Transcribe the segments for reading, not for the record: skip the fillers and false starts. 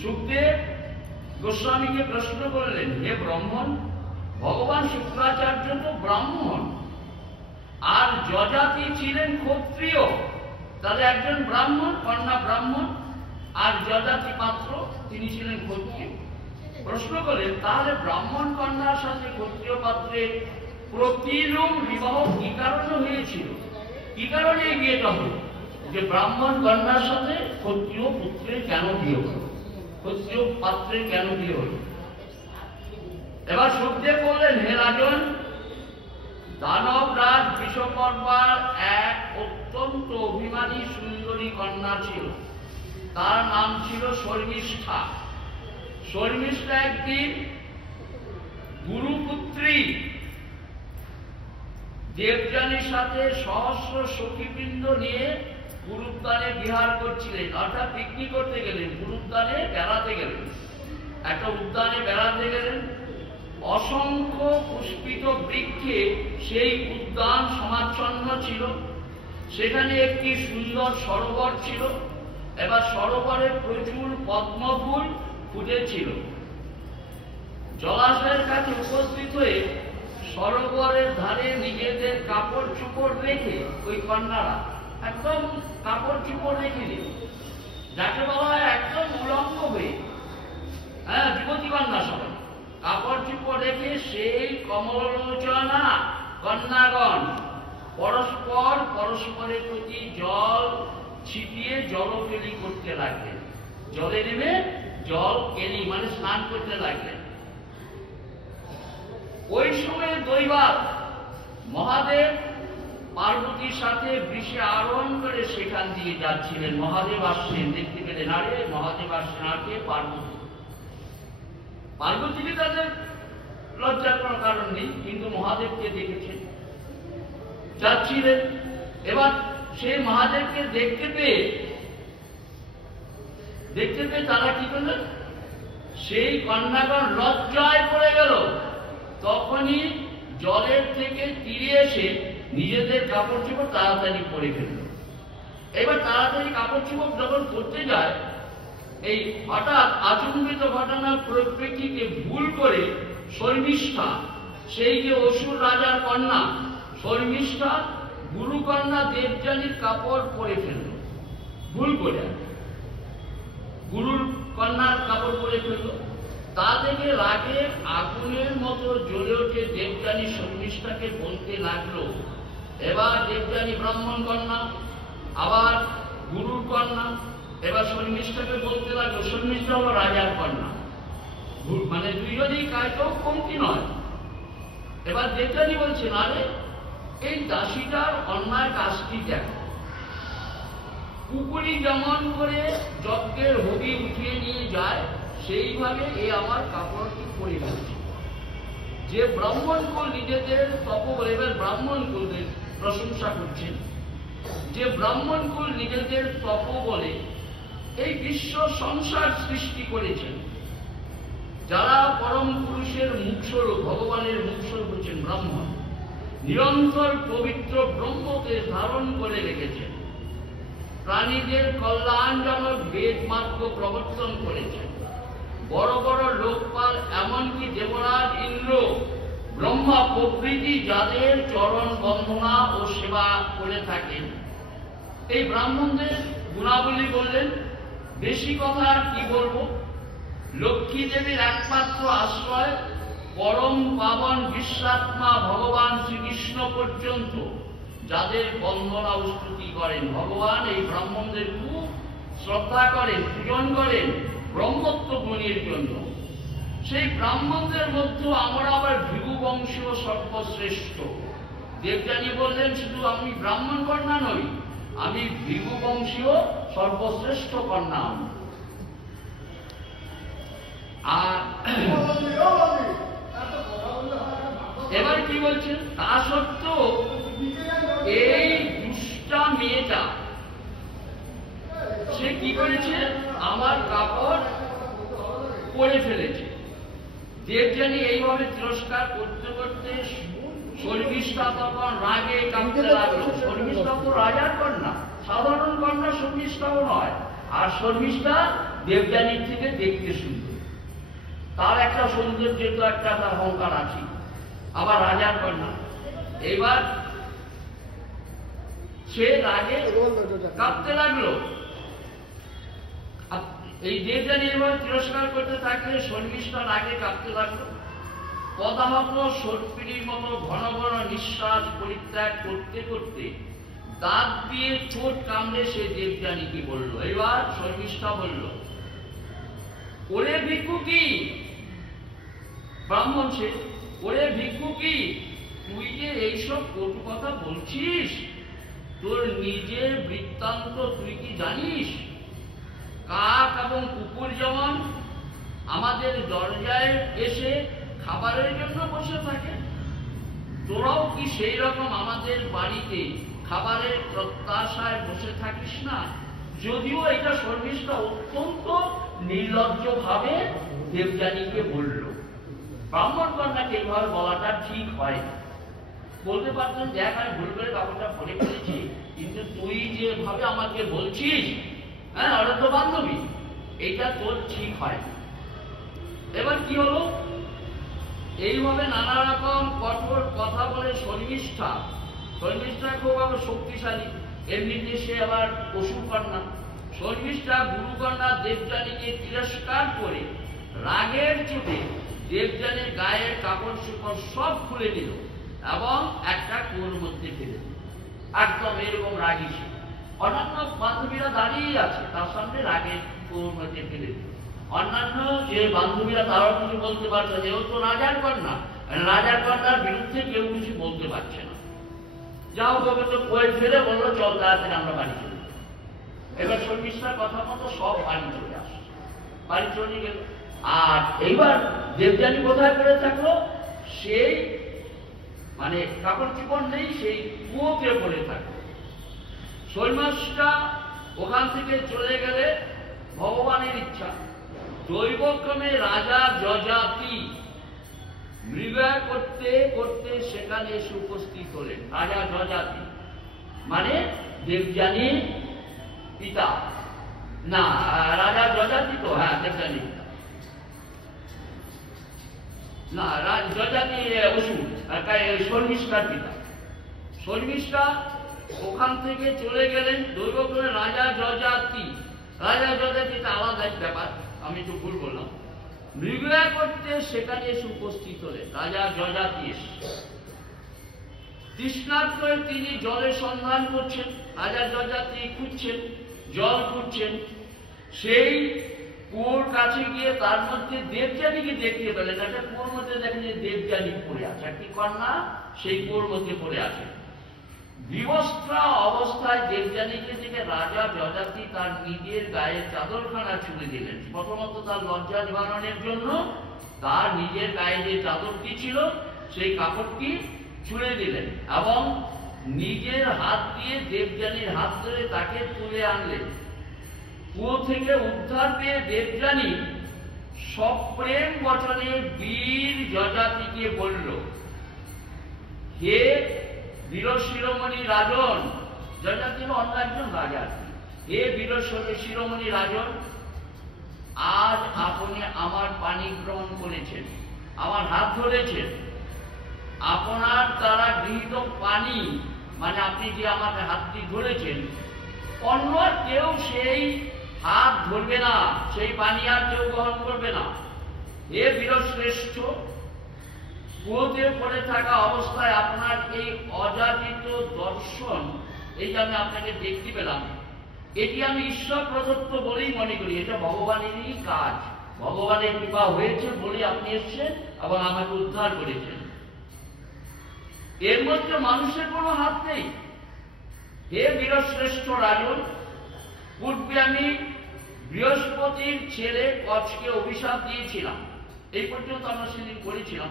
সুখদেব গোস্বামীকে প্রশ্ন করলেন, হে ব্রাহ্মণ, ভগবান শুক্রাচার্য তো ব্রাহ্মণ, আর যজাতি ছিলেন ক্ষত্রিয়, তাহলে একজন ব্রাহ্মণ, কন্যা ব্রাহ্মণ, আর যজাতি পাত্র তিনি ছিলেন ক্ষত্রিয়। প্রশ্ন করলেন, তাহলে ব্রাহ্মণ কন্যার সাথে ক্ষত্রিয় পাত্রের প্রতিলোম বিবাহ কি কারণে হয়েছিল? কি কারণে এই বিয়েটা হল? যে ব্রাহ্মণ কন্যার সাথে ক্ষত্রিয় পুত্রের কেন বিয়ে হল, ক্ষত্রিয় পাত্রের কেন বিয়ে হল? এবার সুখদেব বললেন, হে রাজন, দানবরাজ বিশ্বকর্মার এক অত্যন্ত অভিমানী সুন্দরী কন্যা ছিল, তার নাম ছিল শর্মিষ্ঠা। শর্মিষ্ঠা একদিন গুরুপুত্রী দেবযানীর সাথে সহস্র সখীবৃন্দ নিয়ে গুরুদ্বারে বিহার করছিলেন, অর্থাৎ পিকনিক করতে গেলেন, গুরুদ্বারে বেড়াতে গেলেন, একটা উদ্যানে বেড়াতে গেলেন। অসংখ্য পুষ্পিত বৃক্ষে সেই উদ্যান সমাচ্ছন্ন ছিল। সেখানে একটি সুন্দর সরোবর ছিল, এবার সরোবরে প্রচুর পদ্মফুল ফুটেছিল। জলাশয়ের কাছে উপস্থিত হয়ে সরোবরের ধারে নিজেদের কাপড় চোপড় রেখে, ওই কন্যারা একদম কাপড় চোপড় রেখে দিল, যাকে বলা হয় একদম উলঙ্গ হয়ে, হ্যাঁ, যুবতী কন্যা সবাই কাপড় চোপড় রেখে সেই কমলোচনা কন্যাগণ পরস্পর পরস্পরের প্রতি জল ছিটিয়ে জলকেলি করতে লাগলেন। জলে নেমে জল কেলি মানে স্নান করতে লাগলেন। ওই সময় দৈবাত মহাদেব পার্বতীর সাথে বৃষে আরোহণ করে সেখান দিয়ে যাচ্ছিলেন। মহাদেব আসছেন, দেখতে পেলেন, আরে মহাদেব আসছেন, আর কে? পার্বতী। পার্বতীকে তাদের লজ্জার কোনো কারণ নেই, কিন্তু মহাদেবকে দেখেছেন, যাচ্ছিলেন। এবার সেই মহাদেবকে দেখতে পেয়ে তারা কি করলেন? সেই কন্যাগণ লজ্জায় পড়ে গেল। তখনই জলের থেকে তীরে এসে নিজেদের কাপড় চোপড় তাড়াতাড়ি পরে ফেলল। এবার তাড়াতাড়ি কাপড় চোপড় যখন করতে যায়, এই হঠাৎ আচম্বিত ঘটনার পরিপ্রেক্ষিতে ভুল করে শর্মিষ্ঠা, সেই যে অসুর রাজার কন্যা শর্মিষ্ঠা, গুরুকন্যা দেবযানীর কাপড় পরে ফেলল। ভুল করে গুরুর কন্যার কাপড় পরে ফেলল। তা থেকে রাগে আগুনের মতো জ্বলে ওঠে দেবযানী শর্মিষ্ঠাকে বলতে লাগলো, এবার দেবযানী ব্রাহ্মণ কন্যা, আবার গুরুর কন্যা, এবার শর্মিষ্ঠাকে বলতে লাগলো, শর্মিষ্ঠা হলো রাজার কন্যা, মানে দুইজনই কায়কেও কমতি নয়। এবার দেবযানী বলছেন, আরে এই দাসীটার অন্যায় কাজটি দেখো, কুকুরি যেমন করে যজ্ঞের হবি উঠিয়ে নিয়ে যায়, সেইভাবে এ আমার কাপড়টি পরে ফেলছে। যে ব্রাহ্মণ কুল নিজেদের তপবলে, এবার ব্রাহ্মণ কুলদের প্রশংসা করছেন, যে ব্রাহ্মণ কুল নিজেদের তপবলে এই বিশ্ব সংসার সৃষ্টি করেছেন, যারা পরম পুরুষের মুখস্বরূপ, ভগবানের মুখস্বরূপ হচ্ছেন ব্রাহ্মণ, নিরন্তর পবিত্র ব্রহ্মকে ধারণ করে রেখেছেন, প্রাণীদের কল্যাণজনক বেদ মার্গ প্রবর্তন করেছেন, বড় বড় লোকপাল এমনকি দেবরাজ ইন্দ্র, ব্রহ্মা প্রভৃতি যাদের চরণ বন্দনা ও সেবা করে থাকেন, এই ব্রাহ্মণদের গুণাবলী বললেন। বেশি কথা আর কি বলবো, লক্ষ্মী দেবীর একমাত্র আশ্রয় পরম পাবন বিশ্বাত্মা ভগবান শ্রীকৃষ্ণ পর্যন্ত যাদের বন্দনা ও স্তুতি করেন, ভগবান এই ব্রাহ্মণদের খুব শ্রদ্ধা করেন, পূজন করেন ব্রহ্মত্ব গুণের জন্য। সেই ব্রাহ্মণদের মধ্যে আমরা আবার ভৃগু বংশীয় সর্বশ্রেষ্ঠ। দেবযানী বললেন, শুধু আমি ব্রাহ্মণ কন্যা নই, আমি ভৃগু বংশীয় সর্বশ্রেষ্ঠ কন্যা। আর এবার কি বলছেন, তা সত্ত্বেও এই দুষ্টা মেয়েটা সে কি করেছে, আমার কাপড় পরে ফেলেছে। দেবযানী এইভাবে তিরস্কার করতে করতে শর্মিষ্ঠা তখন রাগে কাঁপতে লাগলো। শর্মিষ্ঠা তো রাজার কন্যা, সাধারণ কন্যা শর্মিষ্ঠাও নয়, আর শর্মিষ্ঠা দেবযানীর থেকে দেখতে সুন্দর, তার একটা সৌন্দর্য তো একটা তার অহংকার আছে, আবার রাজার কন্যা। এইবার সে রাগে কাঁপতে লাগলো। এই দেবযানী এবার তিরস্কার করতে থাকলে শর্মিষ্ঠা রাগে কাঁপতে লাগলো। পদাহত সর্পিনীর মতো ঘন ঘন নিঃশ্বাস পরিত্যাগ করতে করতে দাঁত দিয়ে ঠোঁট কামড়ে সে দেবযানীকে বলল। এবার শর্মিষ্ঠা বলল, ওরে ভিক্ষুকি, ব্রাহ্মণ সে, ওরে ভিক্ষুকি, তুই যে এইসব কটু কথা বলছিস, তোর নিজের বৃত্তান্ত তুই কি জানিস? কাক এবং কুকুর যেমন আমাদের দরজায় এসে খাবারের জন্য বসে থাকে, তোরাও কি সেই রকম আমাদের বাড়িতে খাবারের প্রত্যাশায় বসে থাকিস না? যদিও এটা শর্মিষ্ঠা অত্যন্ত নির্লজ্জ ভাবে দেবযানীকে বলল। ব্রাহ্মণ কন্যাকে এইভাবে বলাটা ঠিক হয় না। বলতে পারতেন, দেখ আমি ভুল করে কাপড়টা পরে ফেলেছি, কিন্তু তুই যেভাবে আমাকে বলছিস, হ্যাঁ ওরা তো বান্ধবী, এইটা তোর ঠিক হয়। এবার কি হলো, এইভাবে নানা রকম কঠোর কথা বলে শর্মিষ্ঠা খুব আবার শক্তিশালী, এমনিতে সে আবার অসুর কন্যা। শর্মিষ্ঠা গুরুকন্যা দেবযানীকে তিরস্কার করে রাগের চোটে দেবযানীর গায়ের কাপড় চোপড় সব খুলে দিল এবং একটা কুয়োর মধ্যে ফেলে দিল। একদম এরকম রাগী সে। অন্যান্য বান্ধবীরা দাঁড়িয়ে আছে, তার সামনে রাগের কুয়োর মধ্যে ফেলে দিল। অন্যান্য যে বান্ধবীরা তারাও কিছু বলতে পারছে, যেহেতু রাজার কন্যা, রাজার কন্যার বিরুদ্ধে কেউ কিছু বলতে পারছে না। যাও তবে তো কয়ে ফেলে বললো, চল তাড়াতাড়ি আমরা বাড়ি চলে। এবার শর্মিষ্ঠার কথা মতো সব বাড়ি চলে আসে, বাড়ি চলে গেল। আর এইবার দেবযানী কোথায় পড়ে থাকলো? সেই মানে কাপড় চোপড় নেই, সেই কুয়োতে পড়ে থাকলো। শর্মিষ্ঠা ওখান থেকে চলে গেলে ভগবানের ইচ্ছা, দৈবক্রমে রাজা যজাতি মৃগয়া করতে করতে সেখানে এসে উপস্থিত হলেন। রাজা যজাতি মানে দেবযানীর পিতা, না রাজা যজাতি তো, হ্যাঁ দেবযানীর পিতা, না যজাতি অসুর, শর্মিষ্ঠার পিতা। শর্মিষ্ঠা ওখান থেকে চলে গেলেন দৈবক্রমে রাজা যজাতি। রাজা যজাতি এটা আলাদা এক ব্যাপার, আমি তো ভুল বললাম। মৃগয়া করতে সেখানে এসে উপস্থিত হলেন রাজা যজাতি। তৃষ্ণার্ত তিনি জলের সন্ধান করছেন, রাজা যজাতি খুঁজছেন, জল খুঁজছেন। সেই কুয়োর কাছে গিয়ে তার মধ্যে দেবযানীকে দেখতে পেলেন। একটা কুয়োর মধ্যে দেখেন যে দেবযানী পড়ে আছে, একটি কন্যা সেই কুয়োর মধ্যে পড়ে আছে। বিবস্ত্রা অবস্থায় দেবযানীকে দেখে রাজা যজাতি তার নিজের গায়ের চাদরখানা ছুঁড়ে দিলেন। প্রথমত তার লজ্জা নিবারণের জন্য তার নিজের গায়ে যে চাদরটি ছিল সেই কাপড়টি ছুঁড়ে দিলেন এবং নিজের হাত দিয়ে দেবযানীর হাত ধরে তাকে তুলে আনলেন। কুয়ো থেকে উদ্ধার পেয়ে দেবযানী সপ্রেম বচনে বীর যজাতিকে বলল, হে বীর শিরোমণি রাজন, যজাতি অন্য একজন রাজা, হে বীর শিরোমণি রাজন, আজ আপনি আমার পানি গ্রহণ করেছেন, আমার হাত ধরেছেন। আপনার দ্বারা গৃহীত পানি মানে আপনি যে আমাকে হাতটি ধরেছেন, অন্য কেউ সেই হাত ধরবে না, সেই পানি আর কেউ গ্রহণ করবে না। হে বীরশ্রেষ্ঠ, কুয়োতে পড়ে থাকা অবস্থায় আপনার এই অযাচিত দর্শন, এই যে আমি আপনাকে দেখতে পেলাম, এটি আমি ঈশ্বর প্রদত্ত বলেই মনে করি। এটা ভগবানেরই কাজ, ভগবানের কৃপা হয়েছে বলে আপনি এসেছেন এবং আমাকে উদ্ধার করেছেন। এর মধ্যে মানুষের কোনো হাত নেই। হে বীরশ্রেষ্ঠ রাজন, পূর্বে আমি বৃহস্পতির ছেলে কচকে অভিশাপ দিয়েছিলাম, এই পর্যন্ত আমরা সেদিন করেছিলাম।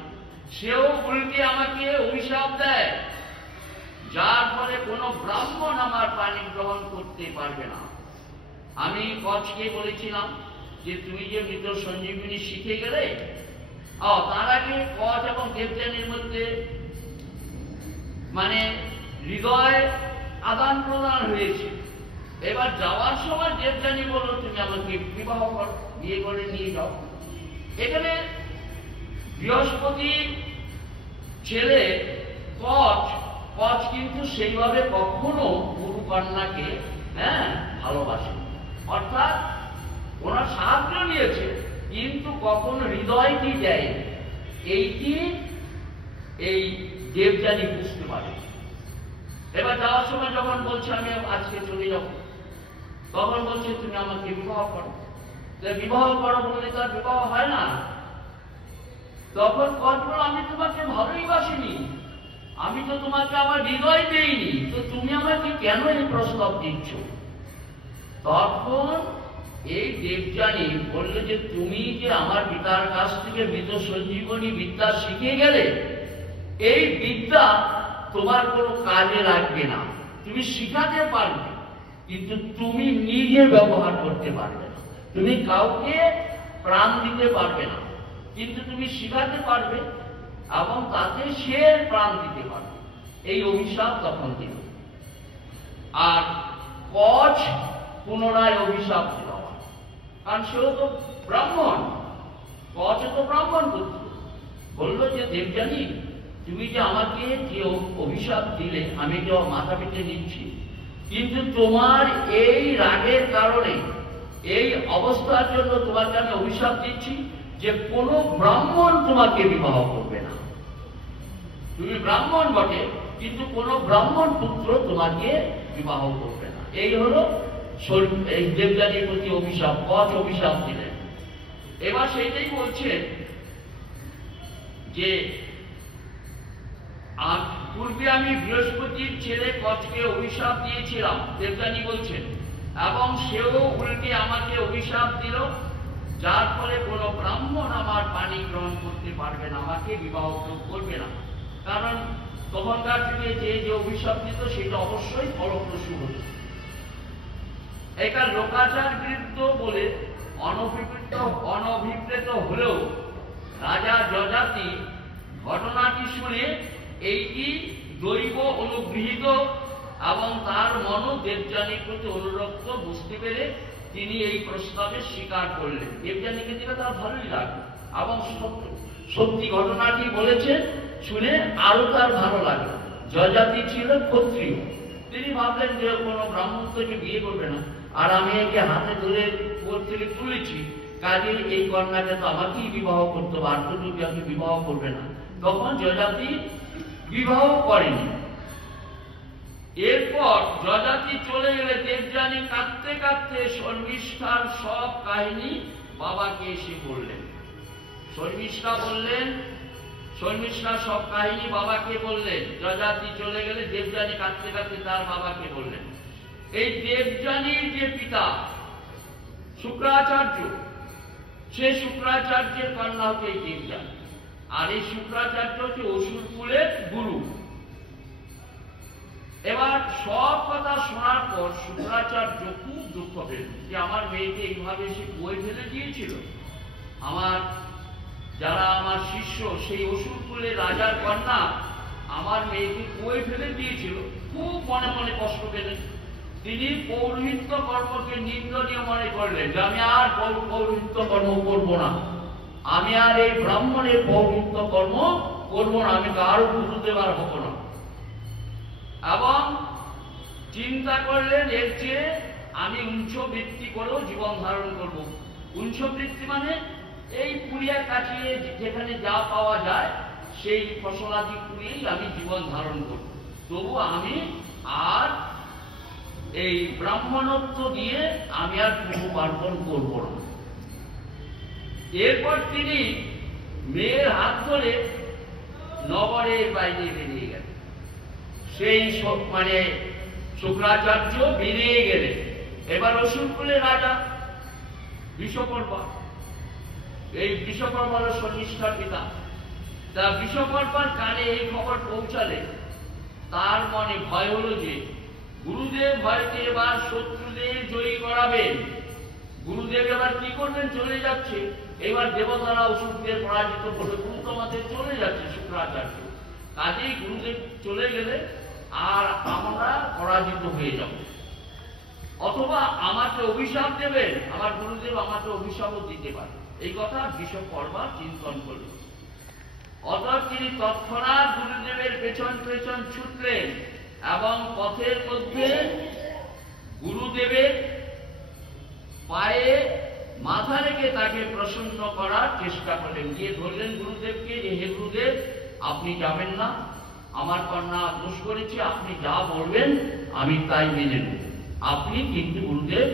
সেও উল্টে আমাকে অভিশাপ দেয়, যার ফলে কোনো ব্রাহ্মণ আমার পানি গ্রহণ করতে পারবে না। আমি কচকে বলেছিলাম যে তুমি যে মৃত সঞ্জীবিনী শিখে গেলে, তার আগে কচ এবং দেবযানীর মধ্যে মানে হৃদয় আদান প্রদান হয়েছে। এবার যাওয়ার সময় দেবযানী বলল, তুমি আমাকে বিবাহ করো, বিয়ে করে নিয়ে যাও। এখানে বৃহস্পতি ছেলে কচ, কচ কিন্তু সেইভাবে কখনো গুরু কন্যাকে ভালোবাসে, অর্থাৎ ওনার সাহায্য নিয়েছে কিন্তু কখনো হৃদয়টি দেয়। এইটি এই দেবযানী বুঝতে পারে। এবার যাওয়ার সময় যখন বলছে আমি আজকে চলে যাব, তখন বলছে তুমি আমাকে বিবাহ করো। বিবাহ করো বলে তার বিবাহ হয় না। তখন কচ বলল, আমি তোমাকে ভালোই বাসিনি, আমি তো তোমাকে আমার হৃদয় দেইনি, তো তুমি আমাকে কেন এই প্রস্তাব দিচ্ছ? তখন এই দেবযানী বললে যে তুমি যে আমার পিতার কাছ থেকে মৃত সঞ্জীবনী বিদ্যা শিখে গেলে, এই বিদ্যা তোমার কোনো কাজে লাগবে না। তুমি শিখাতে পারবে কিন্তু তুমি নিজে ব্যবহার করতে পারবে না, তুমি কাউকে প্রাণ দিতে পারবে না, কিন্তু তুমি শিখাতে পারবে এবং তাতে সে প্রাণ দিতে পারবে। এই অভিশাপ তখন দিল। আর কচ পুনরায় অভিশাপ দিল, কারণ সেও তো ব্রাহ্মণ, কচ তো ব্রাহ্মণ পুত্র। বলল যে দেবযানী, তুমি যে আমাকে যে অভিশাপ দিলে আমি যে মাথা পেতে নিচ্ছি, কিন্তু তোমার এই রাগের কারণে, এই অবস্থার জন্য তোমাকে আমি অভিশাপ দিচ্ছি যে কোনো ব্রাহ্মণ তোমাকে বিবাহ করবে না। তুমি ব্রাহ্মণ বটে কিন্তু কোনো ব্রাহ্মণ পুত্র তোমাকে বিবাহ করবে না। এই হলো এই দেবযানীর প্রতি অভিশাপ, কচ অভিশাপ দিলেন। এবার সেইটাই বলছেন যে পূর্বে আমি বৃহস্পতির ছেলে কচকে অভিশাপ দিয়েছিলাম, দেবযানী বলছেন, এবং সেও উল্টে আমাকে অভিশাপ দিল, যার ফলে কোন ব্রাহ্মণ আমার পানি গ্রহণ করতে পারবে না, আমাকে বিবাহ করবে না। কারণ তখনকার যুগে যে যে অভিশাপ দিত সেটা অবশ্যই ফলপ্রসূ হতো। এখানে লোকাচার বিরুদ্ধ বলে অনভিপ্রেত হলেও রাজা যযাতি ঘটনাটি শুনে এইটি দৈব অনুগৃহীত এবং তার মন দেবযানীর প্রতি অনুরক্ত বুঝতে পেরে তিনি এই প্রস্তাবে স্বীকার করলেন। দেবযানীকে দিলে তার ভালোই লাগলো এবং সত্যি ঘটনাটি বলেছেন শুনে আরো তার ভালো লাগলো। যযাতি ছিল ক্ষত্রিয়, তিনি ভাবলেন যে কোনো ব্রাহ্মণ থেকে বিয়ে করবে না, আর আমি একে হাতে ধরে কোল থেকে তুলেছি, কাজে এই কন্যাকে তো আমাকেই বিবাহ করতে হবে, আর তো আমি বিবাহ করবে না। তখন যযাতি বিবাহ করেনি। এরপর যযাতি চলে গেলে দেবযানী কাঁদতে কাঁদতে শর্মিষ্ঠার সব কাহিনী বাবাকে এসে বললেন। শর্মিষ্ঠা সব কাহিনী বাবাকে বললেন। যযাতি চলে গেলে দেবযানী কাঁদতে কাঁদতে তার বাবাকে বললেন। এই দেবযানীর যে পিতা শুক্রাচার্য, সে শুক্রাচার্যের কন্যা হচ্ছে এই দেবযানী, আর এই শুক্রাচার্য হচ্ছে অসুর কুলের গুরু। এবার সব কথা শোনার পর শুক্রাচার্য খুব দুঃখ পেল যে আমার মেয়েকে এইভাবে সে কুয়োয় ফেলে দিয়েছিল, আমার যারা আমার শিষ্য সেই অসুর কুলের রাজার কন্যা আমার মেয়েকে কুয়োয় ফেলে দিয়েছিল। খুব মনে মনে কষ্ট পেলেন। তিনি পৌরোহিত্য কর্মকে নিন্দনীয় মনে করলেন যে আমি আর পৌরোহিত্য কর্ম করব না, আমি আর এই ব্রাহ্মণের পৌরোহিত্য কর্ম করব না, আমি কারো গুরুদেব আর হব না। এবং চিন্তা করলেন এর চেয়ে আমি উঞ্চবৃত্তি করেও জীবন ধারণ করব। উঞ্চবৃত্তি মানে এই পুড়িয়া কাটিয়ে যেখানে যা পাওয়া যায় সেই ফসলাদি পুড়িয়েই আমি জীবন ধারণ করব, তবু আমি আর এই ব্রাহ্মণত্ব দিয়ে আমি আর পূর্ব পার্বণ করব না। এরপর তিনি মেয়ের হাত ধরে নগরের বাইরে বেরিয়ে গেলেন। সেই মানে শুক্রাচার্য বেরিয়ে গেলেন। এবার অসুরকুলের রাজা বিশ্বকর্মা, এই বিশ্বকর্মা হল শর্মিষ্ঠার পিতা, তা বিশ্বকর্মার কানে এই খবর পৌঁছালে তার মনে ভয় হলো যে গুরুদেব হয়তো এবার শত্রুদের জয়ী করাবেন। গুরুদেব এবার কি করবেন, চলে যাচ্ছে, এবার দেবতারা অসুরদের পরাজিত করে গুরু তোমাদের চলে যাচ্ছে শুক্রাচার্য, কাজেই গুরুদেব চলে গেলে আর আমরা পরাজিত হয়ে যাব। অথবা আমাকে অভিশাপ দেবেন, আমার গুরুদেব আমাকে অভিশাপও দিতে পারে। এই কথা বিশ্বকর্মা চিন্তন করলেন। অতএব তিনি তৎক্ষণাৎ গুরুদেবের পেছন পেছন ছুটলেন এবং পথের মধ্যে গুরুদেবের পায়ে মাথা রেখে তাকে প্রসন্ন করার চেষ্টা করলেন। গিয়ে ধরলেন গুরুদেবকে যে, হে গুরুদেব, আপনি যাবেন না, আমার কন্যা দোষ করেছে, আপনি যা বলবেন আমি তাই মেনে নেব। আপনি কিন্তু গুরুদেব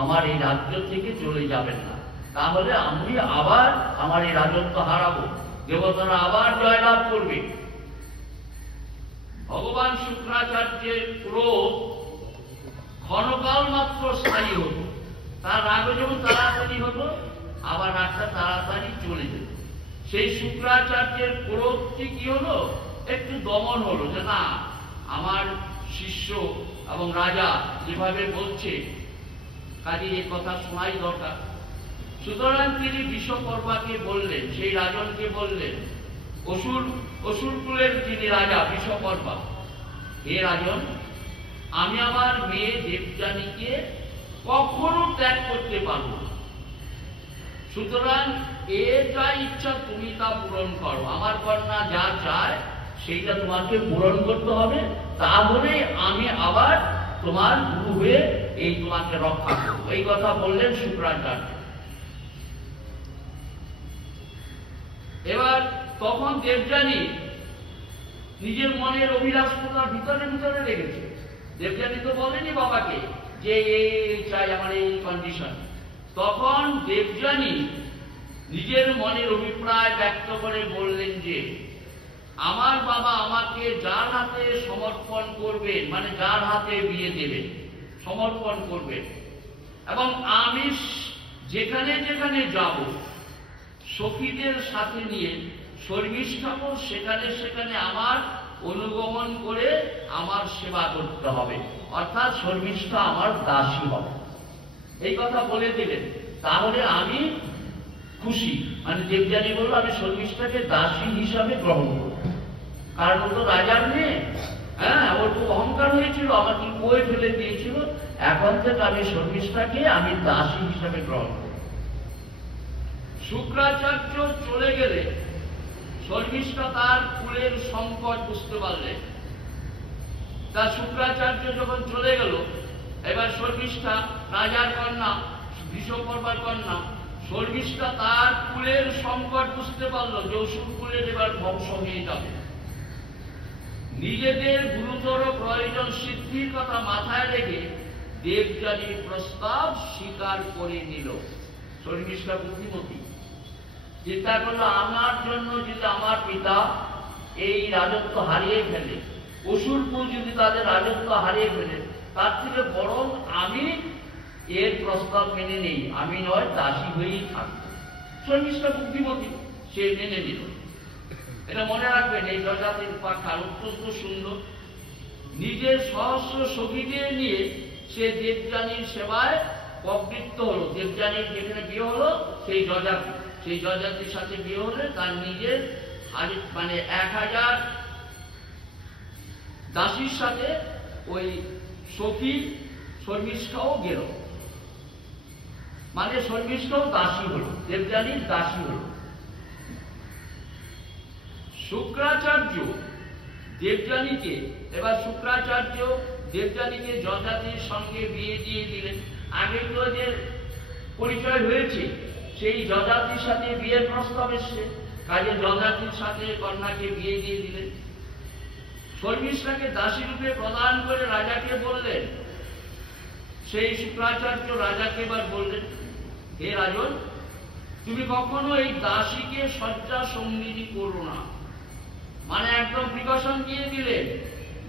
আমার এই রাজ্য থেকে চলে যাবেন না, তাহলে আমি আবার আমার এই রাজত্ব হারাবো, দেবতারা আবার জয়লাভ করবে। ভগবান শুক্রাচার্যের ক্রোধ ক্ষণকাল মাত্র স্থায়ী হতো, তার রাগও যেমন তাড়াতাড়ি হতো, আবার রাগটা তাড়াতাড়ি চলে যেত। সেই শুক্রাচার্যের ক্রোধটি কি হলো, একটু দমন হলো, যে না, আমার শিষ্য এবং রাজা যেভাবে বলছে কাজে এ কথা শোনাই দরকার। সুতরাং তিনি বিশ্বকর্মাকে বললেন, সেই রাজনকে বললেন, অসুরকুলের যিনি রাজা বিশ্বকর্মা, হে রাজন, আমি আমার মেয়ে দেবযানীকে কখনো ত্যাগ করতে পারব না। সুতরাং এর যা ইচ্ছা তুমি তা পূরণ করো, আমার কন্যা যা চায় সেইটা তোমাকে পূরণ করতে হবে, তাহলে আমি আবার তোমার গুরু হয়ে তোমাকে রক্ষা করব। এই কথা বললেন শুক্রাচার্য। এবার তখন দেবযানী নিজের মনের অভিলাষ কথা ভিতরে ভিতরে রেখেছে। দেবযানী তো বলেনি বাবাকে যে এই চাই, আমার এই কন্ডিশন। তখন দেবযানী নিজের মনের অভিপ্রায় ব্যক্ত করে বললেন যে, আমার বাবা আমাকে যার হাতে সমর্পণ করবেন, মানে যার হাতে বিয়ে দেবেন, সমর্পণ করবেন, এবং আমি যেখানে যেখানে যাব সখীদের সাথে নিয়ে শর্মিষ্ঠাকেও সেখানে সেখানে আমার অনুগমন করে আমার সেবা করতে হবে, অর্থাৎ শর্মিষ্ঠা আমার দাসী হবে। এই কথা বলে দিলেন, তাহলে আমি খুশি। মানে দেবযানী বলল, আমি শর্মিষ্ঠাকে দাসী হিসাবে গ্রহণ করব, কারণ ও তো রাজার মেয়ে, হ্যাঁ, ওর খুব অহংকার হয়েছিল, আমাকে বয়ে ফেলে দিয়েছিল, এখন থেকে আমি শর্মিষ্ঠাকে আমি দাসী হিসাবে গ্রহণ করব। শুক্রাচার্য চলে গেলে শর্মিষ্ঠা তার কুলের সংকট বুঝতে পারলেন। তার শুক্রাচার্য যখন চলে গেল, এবার শর্মিষ্ঠা রাজার কন্যা, বিশ্বকর্মার কন্যা, শর্মিষ্ঠা তার কুলের সংকট বুঝতে পারলো যে অসুর কুলের এবার ধ্বংস হয়ে যাবে। নিজেদের গুরুতর প্রয়োজন সিদ্ধির কথা মাথায় রেখে দেবযানীর প্রস্তাব স্বীকার করে নিল। শর্মিষ্ঠা বুদ্ধিমতী, চিন্তা করলো, আমার জন্য যদি আমার পিতা এই রাজত্ব হারিয়ে ফেলে, অসুরকুল যদি তাদের রাজত্ব হারিয়ে ফেলে, তার থেকে বরং আমি এর প্রস্তাব মেনে নেই, আমি নয় দাসী হয়েই থাকব। শর্মিষ্ঠা বুদ্ধিমতী, সে মেনে নিল। এটা মনে রাখবেন, এই জজাতির উপাখ্যান অত্যন্ত সুন্দর। নিজের সহস্র সখীদের নিয়ে সে দেবযানীর সেবায় প্রবৃত্ত হলো। দেবযানীর যেখানে বিয়ে হলো সেই জজাতি, সেই জজাতির সাথে বিয়ে হলে তার নিজের 1000 দাসীর সাথে ওই সখী শর্মিষ্ঠাও গেল, মানে শর্মিষ্ঠাও দাসী হলো, দেবযানীর দাসী হলো। শুক্রাচার্য দেবযানীকে, এবার শুক্রাচার্য দেবযানীকে জজাতির সঙ্গে বিয়ে দিয়ে দিলেন। আগে তো যে পরিচয় হয়েছে, সেই জজাতির সাথে বিয়ের প্রস্তাব এসছে, কাজে জজাতির সাথে কন্যাকে বিয়ে দিয়ে দিলেন। শর্মিষ্ঠাকে দাসী রূপে প্রদান করে রাজাকে বললেন, সেই শুক্রাচার্য রাজাকে এবার বললেন, হে রাজন, তুমি কখনো এই দাসীকে শয্যা সঙ্গিনী করো না। মানে একদম প্রিকশন দিয়ে দিলেন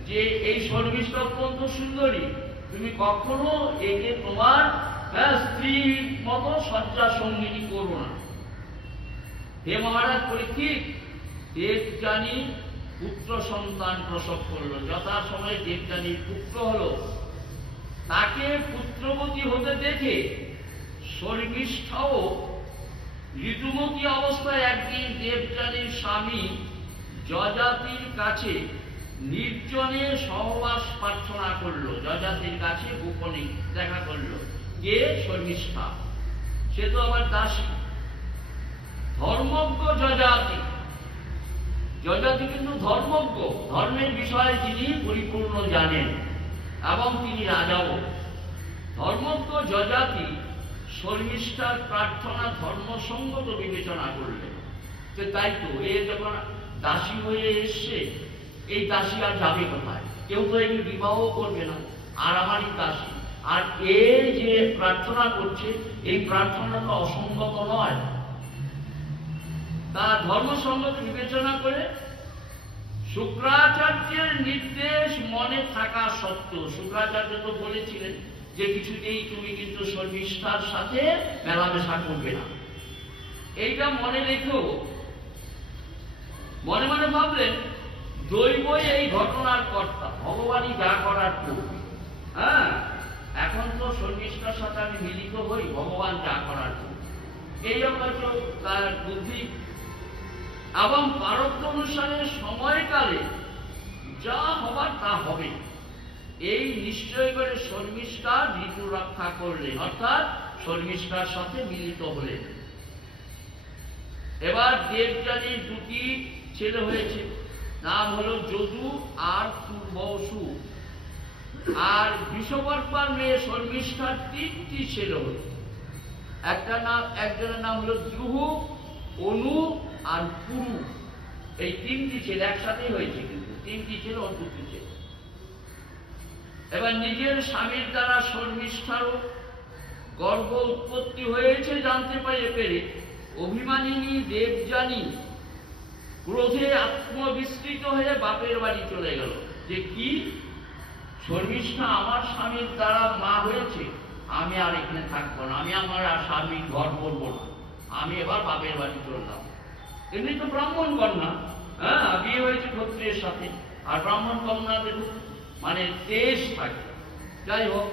যে এই শর্মিষ্ঠা অত্যন্ত সুন্দরী, তুমি কখনো একে তোমার স্ত্রীর মতো শয্যা সঙ্গিনী করো না। হে মহারাজ পরীক্ষিত, দেবযানী পুত্র সন্তান প্রসব করল। যথাসময়ে দেবযানীর পুত্র হলো। তাকে পুত্রবতী হতে দেখে শর্মিষ্ঠাও ঋতুমতী অবস্থায় একদিন দেবযানীর স্বামী যজাতির কাছে নির্জনে সহবাস প্রার্থনা করলো, যজাতির কাছে গোপনে দেখা করলো। কে? শর্মিষ্ঠা। সে তো আবার দাসী। ধর্মজ্ঞ যজাতি, যজাতি কিন্তু ধর্মজ্ঞ, ধর্মের বিষয়ে তিনি পরিপূর্ণ জানেন এবং তিনি রাজাও। ধর্মজ্ঞ যজাতি শর্মিষ্ঠার প্রার্থনা ধর্মসঙ্গত বিবেচনা করলেন। তো তাই তো, এ যখন দাসী হয়ে এসছে, এই দাসী আর যাবে কোথায়? কেউ তো এই বিবাহ করবে না, আর আমারই দাসী। আর এ যে প্রার্থনা করছে, এই প্রার্থনাটা অসঙ্গত নয়। তা ধর্মসঙ্গত বিবেচনা করে শুক্রাচার্যের নির্দেশ মনে থাকা সত্ত্বেও, শুক্রাচার্য তো বলেছিলেন যে কিছুতেই তুমি কিন্তু শর্মিষ্ঠার সাথে মেলামেশা করবে না, এইটা মনে রেখেও মনে মনে ভাবলেন দৈবই এই ঘটনার কর্তা, ভগবানই যা করার করবে। হ্যাঁ, এখন তো শর্মিষ্ঠার সাথে আমি মিলিত হই, ভগবান যা করার করবে, এই হয়তো তার বুদ্ধি। এবং পারত্য অনুসারে সময়কালে যা হবার তা হবে, এই নিশ্চয় করে শর্মিষ্ঠার ঋতু রক্ষা করলেন, অর্থাৎ শর্মিষ্ঠার সাথে মিলিত হলেন। এবার দেবযানীর দুটি ছেলে হয়েছে, নাম হলো যদু আর পূর্বসু। আর বিশ্বকর্মার মেয়ে শর্মিষ্ঠার তিনটি ছেলে হল। একজনের নাম হলো দ্রুহ, অনু আর পুরু। এই তিনটি ছেলে একসাথেই হয়েছে, কিন্তু তিনটি ছেলে ও দুটি ছেলে। এবার নিজের স্বামীর দ্বারা শর্মিষ্ঠারও গর্ভ উৎপত্তি হয়েছে জানতে পেরে অভিমানিনী দেবযানী ক্রোধে আত্মবিস্মৃত হয়ে বাপের বাড়ি চলে গেল। যে কি, শর্মিষ্ঠা আমার স্বামীর দ্বারা মা হয়েছে, আমি আর এখানে থাকবো না, আমি আমার আর স্বামীর ঘর করবো না, আমি এবার বাপের বাড়ি চললাম। এমনি তো ব্রাহ্মণ কন্যা, হ্যাঁ, বিয়ে হয়েছে ক্ষত্রিয়ের সাথে, আর ব্রাহ্মণ কন্যাদের মানে তেজ থাকে। যাই হোক,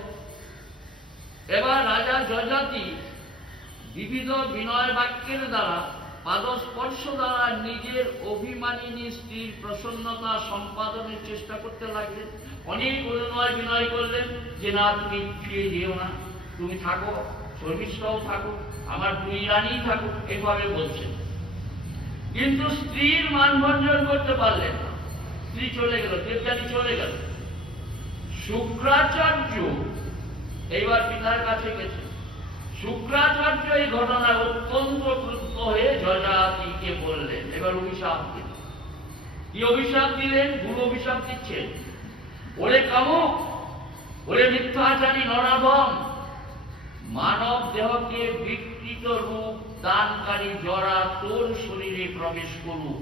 এবার রাজা যজাতি বিবিধ বিনয় বাক্যের দ্বারা, পাদস্পর্শ দ্বারা নিজের অভিমানিনী স্ত্রীর প্রসন্নতা সম্পাদনের চেষ্টা করতে লাগলেন। অনেক অনুনয় বিনয় করলেন যে না, তুমি ফিরে যেও না, তুমি থাকো, শর্মিষ্ঠাও থাকো, আমার দুই রানী থাকো, এভাবে বলছেন। কিন্তু স্ত্রীর মানভঞ্জন করতে পারলেন না। স্ত্রী চলে গেল, দেবযানী চলে গেল। শুক্রাচার্য এইবার পিতার কাছে গেছে। শুক্রাচার্য এই ঘটনায় অত্যন্ত ক্রুদ্ধ হয়ে যজাতিকে বললেন, এবার অভিশাপ দিলেন। কি অভিশাপ দিলেন? গুরু অভিশাপ দিচ্ছেন। ওরে কামুক, ওরে মিথ্যাচারী নরাধম, মানব দেহকে বিকৃত রূপ দানকারী জরা তোর শরীরে প্রবেশ করুক।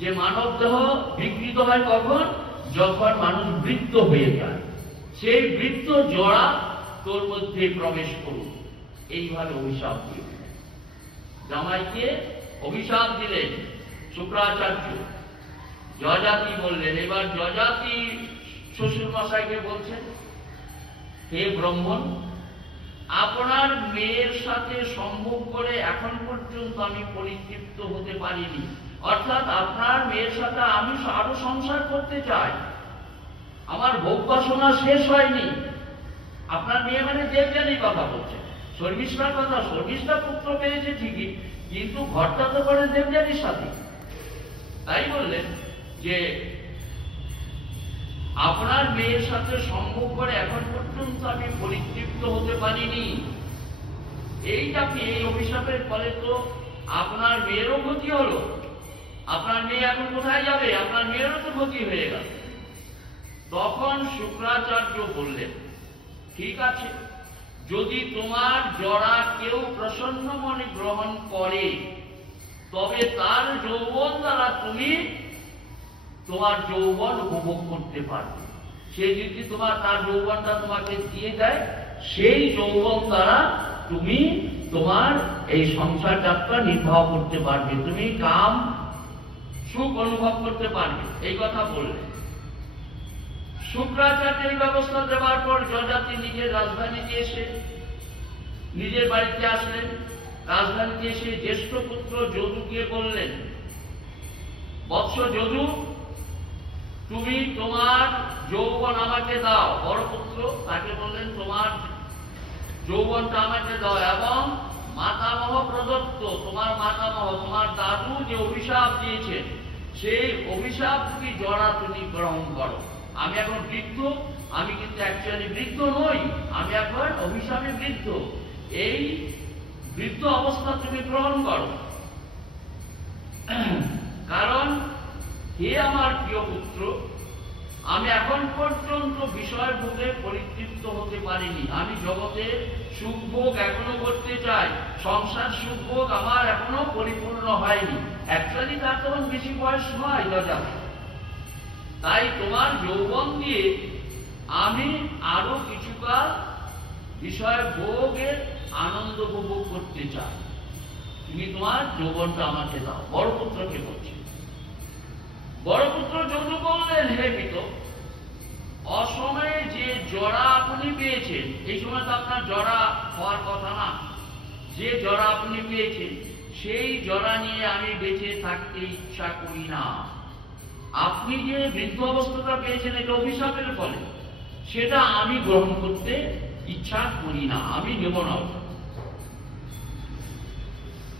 যে মানব দেহ বিকৃত হয় কখন? যখন মানুষ বৃদ্ধ হয়ে যায়, সেই বৃদ্ধ জরা তোর মধ্যে প্রবেশ করুক, এইভাবে অভিশাপ দিলেন। জামাইকে অভিশাপ দিলেন শুক্রাচার্য। যজাতি বললেন, এবার যজাতি শ্বশুর মশাইকে বলছেন, হে ব্রাহ্মণ, আপনার মেয়ের সাথে সম্ভোগ করে এখন পর্যন্ত আমি পরিতৃপ্ত হতে পারিনি। অর্থাৎ আপনার মেয়ের সাথে আমি আরো সংসার করতে চাই, আমার ভোগ বাসনা শেষ হয়নি। আপনার মেয়ে মানে দেবযানীর কথা বলছে, শর্মিষ্ঠার কথা। শর্মিষ্ঠা পুত্র পেয়েছে ঠিকই, কিন্তু ঘরটা তো করে দেবযানীর সাথে। তাই বললেন যে আপনার মেয়ের সাথে সম্ভোগ করে এখন পর্যন্ত আমি পরিতৃপ্ত হতে পারিনি। এইটাকে, এই অভিশাপের ফলে তো আপনার মেয়েরও ক্ষতি হলো। আপনার মেয়ে এখন কোথায় যাবে? আপনার মেয়েরও তো ক্ষতি হয়ে গেল। তখন শুক্রাচার্য বললেন, ঠিক আছে, যদি তোমার জরা কেউ প্রসন্ন মনে গ্রহণ করে, তবে তার যৌবন দ্বারা তুমি তোমার যৌবন উপভোগ করতে পারবে। সে যদি তার যৌবনটা তোমাকে দিয়ে দেয়, সেই যৌবন দ্বারা তুমি তোমার এই সংসার যাত্রা নির্বাহ করতে পারবে, তুমি কাম সুখ অনুভব করতে পারবে, এই কথা বললেন। শুক্রাচার্য এই ব্যবস্থা দেওয়ার পর যজাতি নিজের রাজধানীতে এসে, নিজের বাড়িতে আসলেন। রাজধানীতে এসে জ্যেষ্ঠ পুত্র যদুকে বললেন, বৎস যদু, তুমি তোমার যৌবন আমাকে দাও। বড় পুত্র তাকে বললেন তোমার যৌবনটা আমাকে দাও এবং মাতামহ প্রদত্ত, তোমার মাতামহ তোমার দাদু যে অভিশাপ দিয়েছেন সেই অভিশাপ তুমি জরা তুমি গ্রহণ করো। আমি এখন বৃদ্ধ, আমি কিন্তু অ্যাকচুয়ালি বৃদ্ধ নই, আমি এখন অভিশাপে বৃদ্ধ। এই বৃদ্ধ অবস্থা তুমি গ্রহণ করো। কারণ হে আমার প্রিয় পুত্র, আমি এখন পর্যন্ত বিষয় ভোগে পরিতৃপ্ত হতে পারিনি। আমি জগতে সুখভোগ এখনো করতে চাই, সংসার সুখভোগ আমার এখনো পরিপূর্ণ হয়নি। অ্যাকচুয়ালি তার তখন বেশি বয়স নয় দাদা। তাই তোমার যৌবন দিয়ে আমি আরো কিছুকাল বিষয় ভোগের আনন্দ উপভোগ করতে চাই। তুমি তোমার যৌবনটা আমাকে দাও। বড় পুত্রকে বলছে। বড় পুত্র যৌন বললেন, হে পিত, অসময়ে যে জরা আপনি পেয়েছেন, এই সময় তো আপনার জরা হওয়ার কথা না, যে জরা আপনি পেয়েছেন সেই জরা নিয়ে আমি বেঁচে থাকতে ইচ্ছা করি না। আপনি যে বৃদ্ধ অবস্থাটা পেয়েছেন এটা অভিশাপের ফলে, সেটা আমি গ্রহণ করতে ইচ্ছা করি না, আমি নেব না।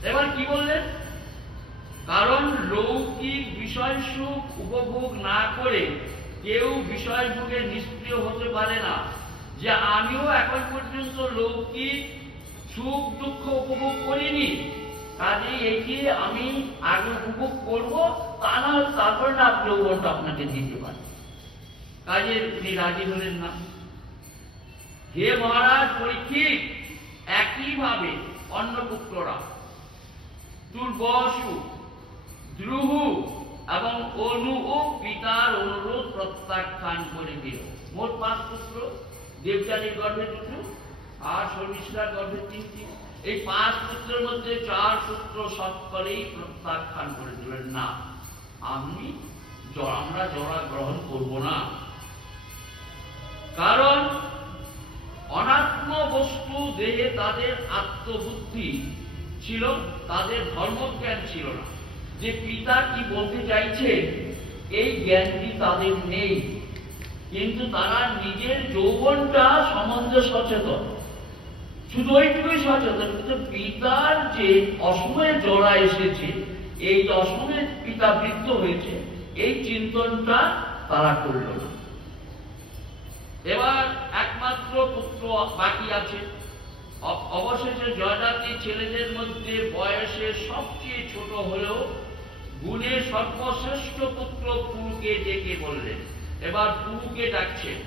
এবার কি বললেন? কারণ লৌকিক বিষয় সুখ উপভোগ না করে কেউ বিষয় ভোগে নিষ্ক্রিয় হতে পারে না। যে আমিও এখন পর্যন্ত লৌকিক সুখ দুঃখ উপভোগ করিনি, কাজেই এটি আমি আগে উপভোগ করব, তা না হলে তারপর না যৌবনটা আপনাকে দিতে পারি। কাজে তিনি রাজি হলেন না। হে মহারাজ পরীক্ষিত, একইভাবে অন্য পুত্ররা দুর্বসু, দ্রুহু এবং অনুও পিতার অনুরোধ প্রত্যাখ্যান করে দিল। মোট 5 পুত্র, দেবযানীর গর্ভে 2 আর শর্মিষ্ঠার গর্ভে 3। এই 5 পুত্রের মধ্যে 4 পুত্র সকলেই প্রত্যাখ্যান করে দিলেন, না, আমরা জরা গ্রহণ করব না। কারণ অনাত্ম বস্তু দেহে তাদের আত্মবুদ্ধি ছিল, তাদের ধর্মজ্ঞান ছিল না। যে পিতা কি বলতে চাইছে এই জ্ঞানটি তাদের নেই, কিন্তু তারা নিজের যৌবনটা সম্বন্ধে সচেতন, শুধু ওইটুকুই সচেতন। কিন্তু পিতার যে অসময়ে জরা এসেছে, এই অসময়ে পিতা বৃদ্ধ হয়েছে, এই চিন্তনটা তারা করল না। এবার একমাত্র পুত্র বাকি আছে। অবশেষে জয়দাতি ছেলেদের মধ্যে বয়সে সবচেয়ে ছোট হলেও গুণে সর্বশ্রেষ্ঠ পুত্র পুরুকে ডেকে বললেন। এবার পুরুকে ডাকছেন,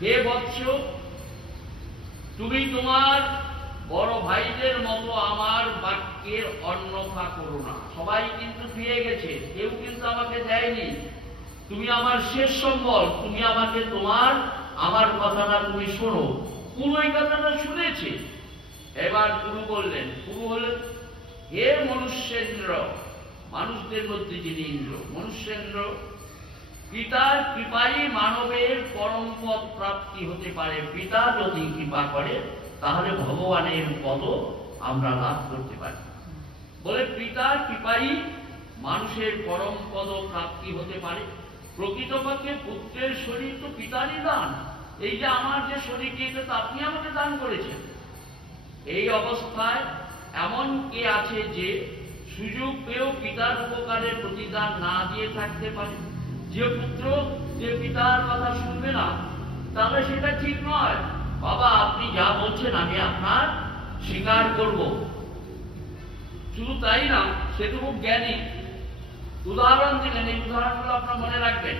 হে বৎস, তুমি তোমার বড় ভাইদের মতো আমার বাক্যের অন্যথা করো না। সবাই কিন্তু পেয়ে গেছে, কেউ কিন্তু আমাকে দেয়নি। তুমি আমার শেষ সম্বল, তুমি আমাকে আমার কথাটা তুমি শোনো। পুরু এই কথাটা শুনেছে। এবার পুরু বললেন, পুরু হলেন হে মনুষ্যেন্দ্র, মানুষদের মধ্যে যিনি ইন্দ্র, মনুষ্যেন্দ্র, পিতার কৃপাই মানবের পরম পদ প্রাপ্তি হতে পারে। পিতা যদি কৃপা করে তাহলে ভগবানের পদ আমরা লাভ করতে পারি। বলে পিতার কৃপাই মানুষের পরম পদ প্রাপ্তি হতে পারে। প্রকৃতপক্ষে পুত্রের শরীর তো পিতারই দান। এই যে আমার যে শরীরটি, এটা তো আপনি আমাকে দান করেছেন। এই অবস্থায় এমন কে আছে যে সুযোগ পেয়েও পিতার উপকারের প্রতিদান না দিয়ে থাকতে পারে? যে পুত্র যে পিতার কথা শুনবে না, তাহলে সেটা ঠিক নয়। বাবা আপনি যা বলছেন আমি আপনার স্বীকার করব। শুধু তাই না, সে তো খুব জ্ঞানী। উদাহরণ দিলেন, এই উদাহরণগুলো আপনার মনে রাখবেন।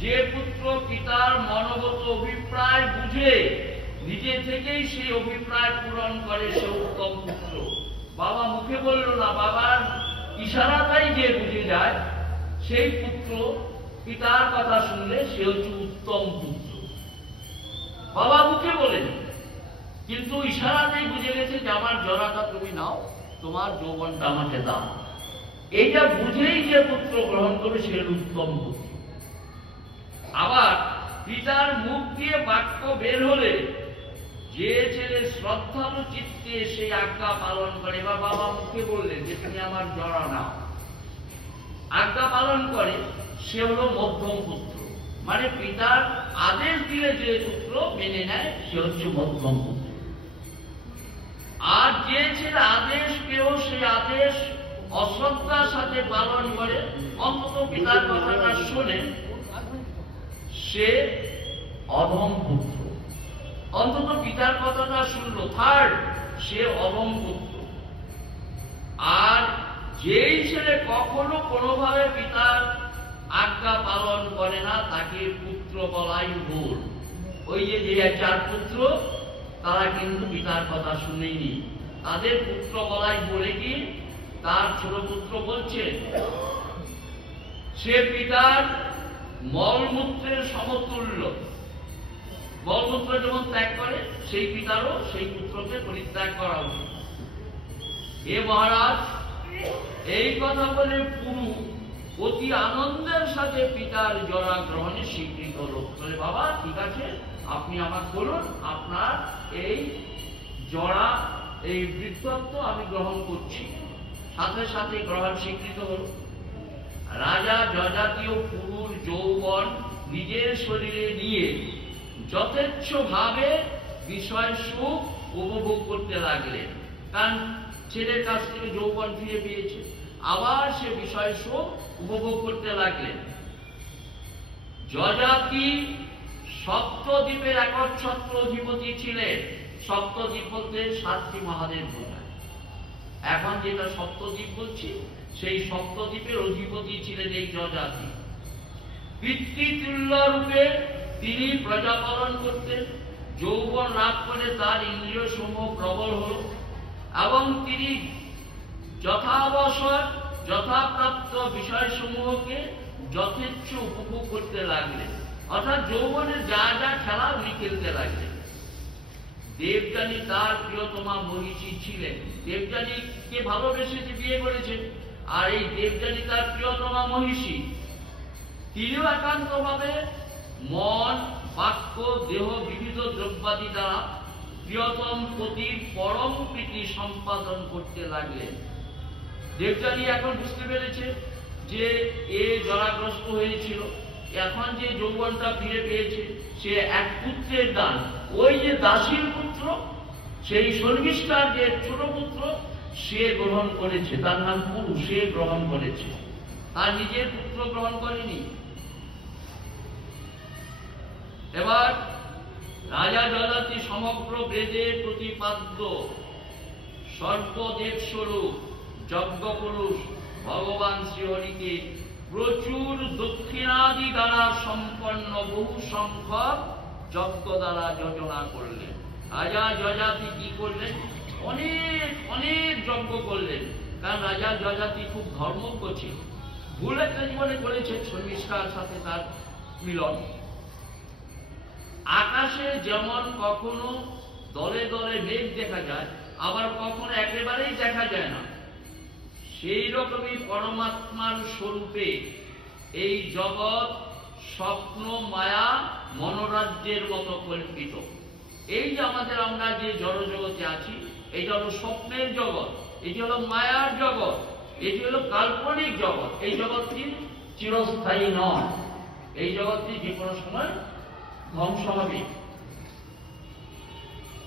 যে পুত্র পিতার মনোগত অভিপ্রায় বুঝে নিজে থেকেই সেই অভিপ্রায় পূরণ করে, সে উত্তম পুত্র। বাবা মুখে বলল না, বাবার ইশারাটাই যে বুঝে যায়, সেই পুত্র পিতার কথা শুনলে সে হচ্ছে উত্তম পুত্র। বাবা মুখে বলেন, কিন্তু ইশারাতেই বুঝে গেছে যে আমার জরাটা তুমি নাও, তোমার যৌবনটা আমাকে দাও। এইটা বুঝেই যে পুত্র গ্রহণ করে সে উত্তম পুত্র। আবার পিতার মুখ দিয়ে বাক্য বের হলে যে ছেলে শ্রদ্ধালু চিত্তে সেই আজ্ঞা পালন করে, বা বাবা মুখে বললেন যে তুমি আমার জরা নাও, আজ্ঞা পালন করে, সে হলো মধ্যম পুত্র, মানে পিতার আদেশ দিলে যে পুত্র মেনে নেয় সে হচ্ছে মধ্যম পুত্র। আর যে ছেলে আদেশ পেয়েও সেই আদেশ অশ্রদ্ধার সাথে পালন করে, অন্তত পিতার কথাটা শোনে, সে অধম পুত্র। অন্তত পিতার কথাটা শুনলো, থার্ড, সে অধম পুত্র। আর যেই ছেলে কখনো কোনোভাবে পিতার আজ্ঞা পালন করে না তাকে পুত্র বলাই ভুল। ওই যে 4 পুত্র তারা কিন্তু পিতার কথা শুনেনি, তাদের পুত্র বলাই বলে কি তার ছোট পুত্র বলছে সে পিতার মলমূত্রের সমতুল্য। মলমূত্র যেমন ত্যাগ করে সেই পিতারও সেই পুত্রকে পরিত্যাগ করা উচিত। হে মহারাজ, এই কথা বলে পুরু অতি আনন্দের সাথে পিতার জরা গ্রহণে স্বীকৃত হলো। বলে বাবা ঠিক আছে, আপনি আমাকে বলুন, আপনার এই জরা এই বৃদ্ধত্ব আমি গ্রহণ করছি। সাথে সাথে গ্রহণ স্বীকৃত হল। রাজা যজাতীয় পুরুর যৌবন নিজের শরীরে নিয়ে যথেচ্ছ ভাবে বিষয় সুখ উপভোগ করতে লাগলেন। কারণ ছেলের কাছ থেকে যৌবন ফিরে পেয়েছে, আবার সে বিষয় সুখ উপভোগ করতে লাগলেন। যজাতি সপ্তদ্বীপের একচ্ছত্র অধিপতি ছিলেন। সপ্তদ্বীপ বলতে 7টি মহাদেব বোঝায়। এখন যেটা সপ্তদ্বীপ বলছি সেই সপ্তদ্বীপের অধিপতি ছিলেন এই যজাতি। পিতৃতুল্য রূপে তিনি প্রজা পালন করতেন। যৌবন লাভ করে তার ইন্দ্রিয় সমূহ প্রবল হল এবং তিনি যথাবসর যথাপ্রাপ্ত বিষয়সমূহকে যথেচ্ছ উপভোগ করতে লাগলেন। অর্থাৎ যৌবনের যা যা খেলা উনি খেলতে লাগলেন। দেবযানী তার প্রিয়তমা মহিষী ছিলেন। দেবযানীকে ভালোবেসে বিয়ে করেছেন, আর এই দেবযানী তার প্রিয়তমা মহিষী। তিনিও একান্তভাবে মন, বাক্য, দেহ বিবিধ দ্রব্যাদি দ্বারা প্রিয়তম পতির পরম প্রীতি সম্পাদন করতে লাগলেন। দেবযানী এখন বুঝতে পেরেছে যে এ জরাগ্রস্ত হয়েছিল, এখন যে যৌবনটা ফিরে পেয়েছে সে এক পুত্রের দান। ওই যে দাসীর পুত্র, সেই শর্মিষ্ঠার যে ছোট পুত্র, সে গ্রহণ করেছে, তার নাম পুরু, সে গ্রহণ করেছে, তার নিজের পুত্র গ্রহণ করেনি। এবার রাজা যজাতি সমগ্র বেদে প্রতিপাদ্য সর্বদেব স্বরূপ যজ্ঞ পুরুষ ভগবান শ্রীহরিকে প্রচুর দক্ষিণাদি দ্বারা সম্পন্ন বহু সংখ্যক যজ্ঞ দ্বারা যোজনা করলেন। রাজা যজাতি কি করলেন? অনেক অনেক যজ্ঞ করলেন। কারণ রাজা যজাতি খুব ধর্মজ্ঞ ছিল। ভুল একটা জীবনে করেছে, শর্মিষ্ঠার সাথে তার মিলন। আকাশে যেমন কখনো দলে দলে মেঘ দেখা যায়, আবার কখনো একেবারেই দেখা যায় না, সেই রকমই পরমাত্মার স্বরূপে এই জগৎ স্বপ্ন মায়া মনোরাজ্যের মতো কল্পিত। এই যে আমরা যে জড় জগতে আছি, এইটা হলো স্বপ্নের জগৎ, এটি হলো মায়ার জগৎ, এটি হলো কাল্পনিক জগৎ। এই জগৎটি চিরস্থায়ী নয়, এই জগৎটি যে কোনো সময় ধ্বংস হবে।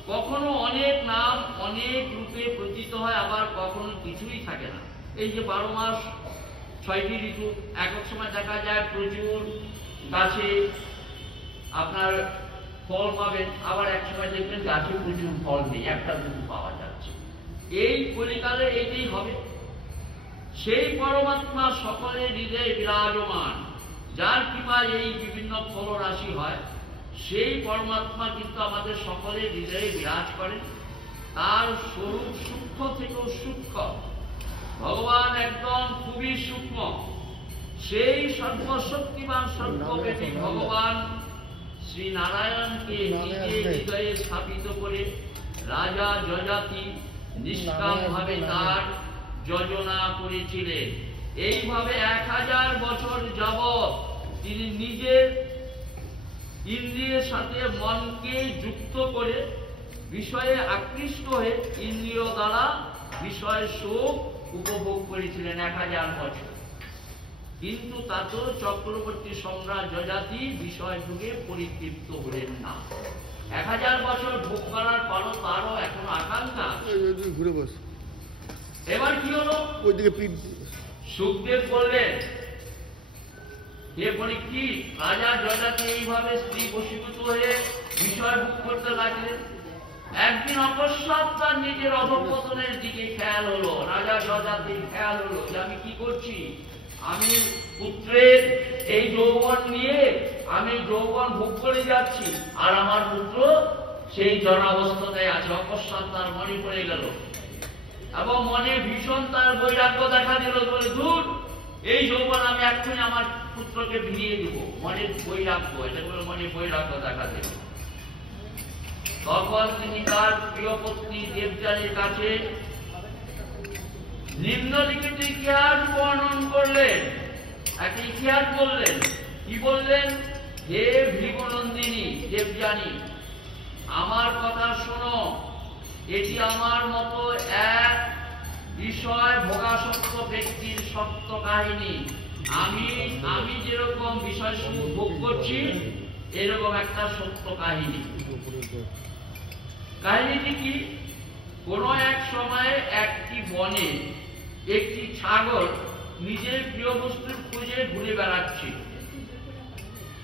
কখনো অনেক নাম অনেক রূপে প্রতীত হয়, আবার কখনো কিছুই থাকে না। এই যে 12 মাস 6টি ঋতু, এক এক সময় দেখা যায় প্রচুর গাছে আপনার ফল পাবেন, আবার এক সময় দেখবেন গাছে প্রচুর ফল নেই, একটা দুটো পাওয়া যাচ্ছে। এই কলিকালে এইটাই হবে। সেই পরমাত্মা সকলের হৃদয়ে বিরাজমান, যার কৃপায় এই বিভিন্ন ফল রাশি হয়, সেই পরমাত্মা কিন্তু আমাদের সকলের হৃদয়ে বিরাজ করেন। তার স্বরূপ সূক্ষ্ম থেকেও সূক্ষ্ম। ভগবান একদম খুবই সূক্ষ্ম। সেই সর্বশক্তিমান সর্বব্যাপী ভগবান শ্রী নারায়ণকে নিজের হৃদয়ে স্থাপিত করে রাজা যজাতি নিষ্কামভাবে তার যোজনা করেছিলেন। এইভাবে 1000 বছর যাবৎ তিনি নিজের ইন্দ্রিয়ের সাথে মনকে যুক্ত করে বিষয়ে আকৃষ্ট হয়ে ইন্দ্রিয় দ্বারা বিষয় সুখ উপভোগ করেছিলেন 1000 বছর। কিন্তু তাতেও চক্রবর্তী সম্রাট যযাতি বিষয় যুগে পরিতৃপ্ত হলেন না। 1000 বছর ভোগ করার পরও তারও এখন আকাঙ্ক্ষা। ঘুরে বস। এবার কি হলো? ওইদিকে সুখদেব বললেন, হে পরীক্ষিত, রাজা যযাতি এইভাবে স্ত্রী বশীভূত হয়ে বিষয় ভোগ করতে লাগলেন। একদিন অকস্মাৎ তার নিজের অধঃপতনের দিকে খেয়াল হলো। রাজা যযাতির খেয়াল হলো যে আমি কি করছি, আমি পুত্রের এই যৌবন নিয়ে আমি যৌবন ভোগ করে যাচ্ছি, আর আমার পুত্র সেই জড়াবস্থায় আছে। অকস্মাৎ তার মনে পড়ে গেল এবং মনে ভীষণ তার বৈরাগ্য দেখা দিল। বলে, দূর, এই যৌবন আমি এক্ষুনি আমার পুত্রকে ফিরিয়ে দেব। মনের বৈরাগ্য, এটা বলে মনে বৈরাগ্য দেখা দিল। তখন তিনি তার প্রিয় পত্নী দেবযানীর কাছে নিম্নলিখিত ইতিহাস বর্ণন করলেন। একটা ইতিহাস বললেন। কি বললেন? হে ভৃগুনন্দিনী দেবযানী, আমার কথা শোনো। এটি আমার মতো এক বিষয় ভোগাসক্ত ব্যক্তির সত্য কাহিনী। আমি যেরকম বিষয় ভোগ করছি, এরকম একটা সত্য কাহিনী। কাহিনীটি কি? কোন এক সময়ে একটি বনে একটি ছাগল নিজের প্রিয় বস্তুর খুঁজে ঘুরে বেড়াচ্ছিল।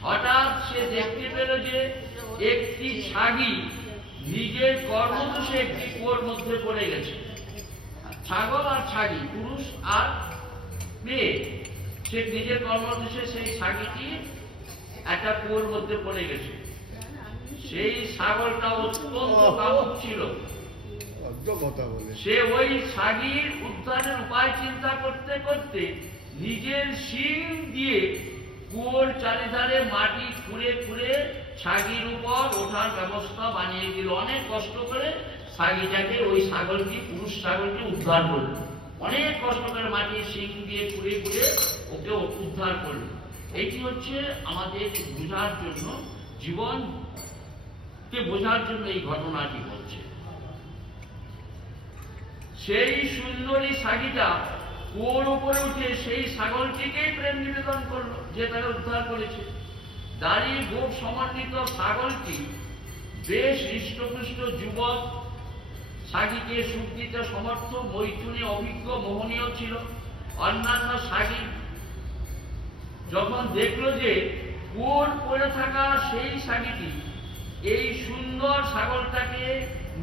হঠাৎ সে দেখতে পেল যে একটি ছাগি নিজের কর্মদোষে একটি কুয়োর মধ্যে পড়ে গেছে। ছাগল আর ছাগি, পুরুষ আর মেয়ে, সে নিজের কর্মদোষে সেই ছাগিটি একটা কুয়োর মধ্যে পড়ে গেছে। সেই ছাগলটা অত্যন্ত কামুক ছিল। সে ওই ছাগির উদ্ধারের উপায় চিন্তা করতে করতে নিজের শিং দিয়ে কুয়োর চারিধারে মাটি খুঁড়ে খুঁড়ে ছাগির উপর ওঠার ব্যবস্থা বানিয়ে দিল। অনেক কষ্ট করে ছাগিটাকে, ওই ছাগলটি, পুরুষ ছাগলটি উদ্ধার করল। অনেক কষ্ট করে মাটির শিং দিয়ে খুঁড়ে খুঁড়ে ওকে উদ্ধার করল। এটি হচ্ছে আমাদের বোঝার জন্য, জীবনকে বোঝার জন্য এই ঘটনাটি হচ্ছে। সেই সুন্দরী ছাগিটা কুয়োর উপরে উঠে সেই ছাগলটিকেই প্রেম নিবেদন করলো, যে তাকে উদ্ধার করেছে। দাড়ি গোঁফ সমন্বিত ছাগলটি বেশ হৃষ্টপুষ্ট যুবক, ছাগিকে সুখ দিতে সমর্থ, মৈথুনে অভিজ্ঞ, মোহনীয় ছিল। অন্যান্য ছাগি যখন দেখলো যে কুয়োর পড়ে থাকা সেই ছাগিটি এই সুন্দর ছাগলটাকে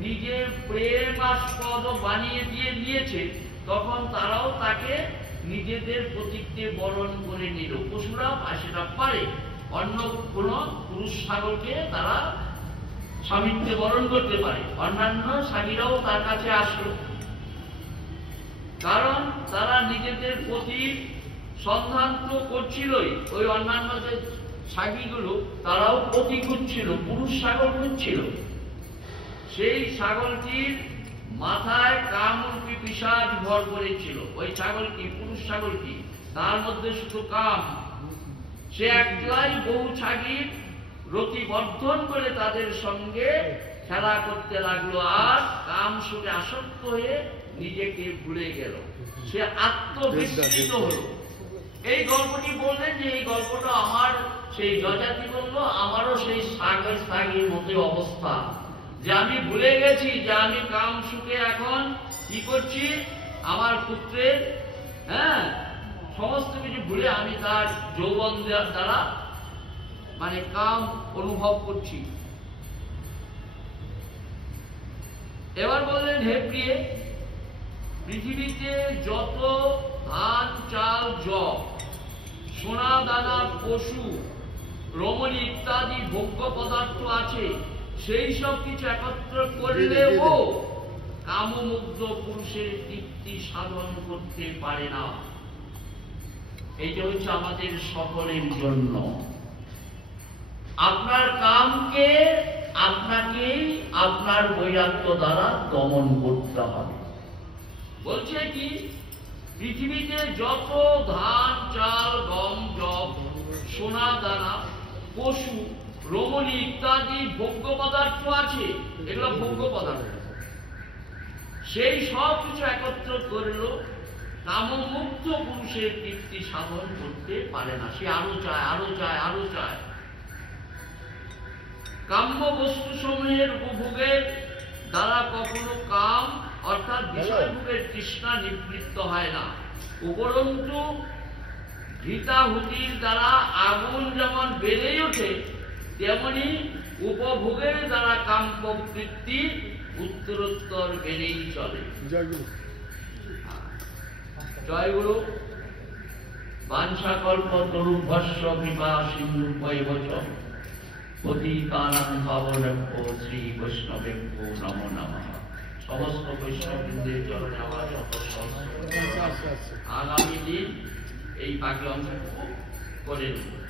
নিজের প্রেমাস্পদ বানিয়ে দিয়ে নিয়েছে, তখন তারাও তাকে নিজেদের প্রতীককে বরণ করে নিল। পশুরা সেটা পারে, অন্য কোন পুরুষ ছাগলকে তারা স্বামীত্বে বরণ করতে পারে। অন্যান্য ছাগিরাও তার কাছে আসলো, কারণ তারা নিজেদের প্রতীক সন্ধান তো করছিলই। ওই অন্যান্য যে ছাগিগুলো, তারাও প্রতীক খুঁজছিল, পুরুষ ছাগল খুঁজছিল। সেই ছাগলটির মাথায় কামরূপী পিশাচ ভর করেছিল। ওই ছাগলটি, পুরুষ ছাগলটি, তার মধ্যে শুধু কাম। সে একলাই বহু ছাগির রতি বর্ধন করে তাদের সঙ্গে খেলা করতে লাগলো, আর কাম সুরে আসক্ত হয়ে নিজেকে ভুলে গেল। সে আত্মবিস্মৃত হলো। এই গল্পটি বললেন যে এই গল্পটা আমার, সেই যযাতি বলল, আমারও সেই ছাগির মতো অবস্থা, যে আমি ভুলে গেছি যে আমি কাম সুখে এখন কি করছি, আমার পুত্রের সমস্ত কিছু ভুলে আমি তার যৌবন দ্বারা মানে কাম অনুভব করছি। এবার বললেন, হে প্রিয়ে, পৃথিবীতে যত ধান, চাল, যব, সোনা দানা, পশু, রমণী ইত্যাদি ভোগ্য পদার্থ আছে, সেই সব কিছু একত্র করলেও কামমুগ্ধ পুরুষের তৃপ্তি সাধন করতে পারে না। এইটা হচ্ছে আমাদের সকলের জন্য। আপনার কামকে আপনাকেই আপনার বৈরাগ্য দ্বারা দমন করতে হবে। বলছে কি, পৃথিবীতে যত ধান, চাল, গম, যব, সোনা দানা, পশু, রমণী ইত্যাদি ভোগ্য পদার্থ আছে, এগুলো ভোগ্য পদার্থ, সেই সব কিছু একত্র করলো কামমুগ্ধ পুরুষের তৃপ্তি সাধন করতে পারে না, সে আরো চায়, আরো চায়, আরো চায়। কাম্য বস্তু সমূহের উপভোগের দ্বারা কখনো কাম অর্থাৎ বিষয়ভোগের তৃষ্ণা নিবৃত্ত হয় না, উপরন্তু ঘৃতাহুতির দ্বারা আগুন যেমন বেড়েই ওঠে, তেমনি উপভোগের দ্বারা কাম প্রবৃত্তি উত্তরোত্তর বেড়েই চলে। জয়গুরু। বাঞ্ছাকল্পতরুভ্যশ্চ কৃপা সিন্ধুভ্যৈব চ পতিতানাং পাবনেভ্যো শ্রী বৈষ্ণবেভ্যো নমো নমঃ। সমস্ত বৈষ্ণববৃন্দের চরণে আমার শত সহস্র আগামী দিন এই বাকি অংশটুকু করে নেব।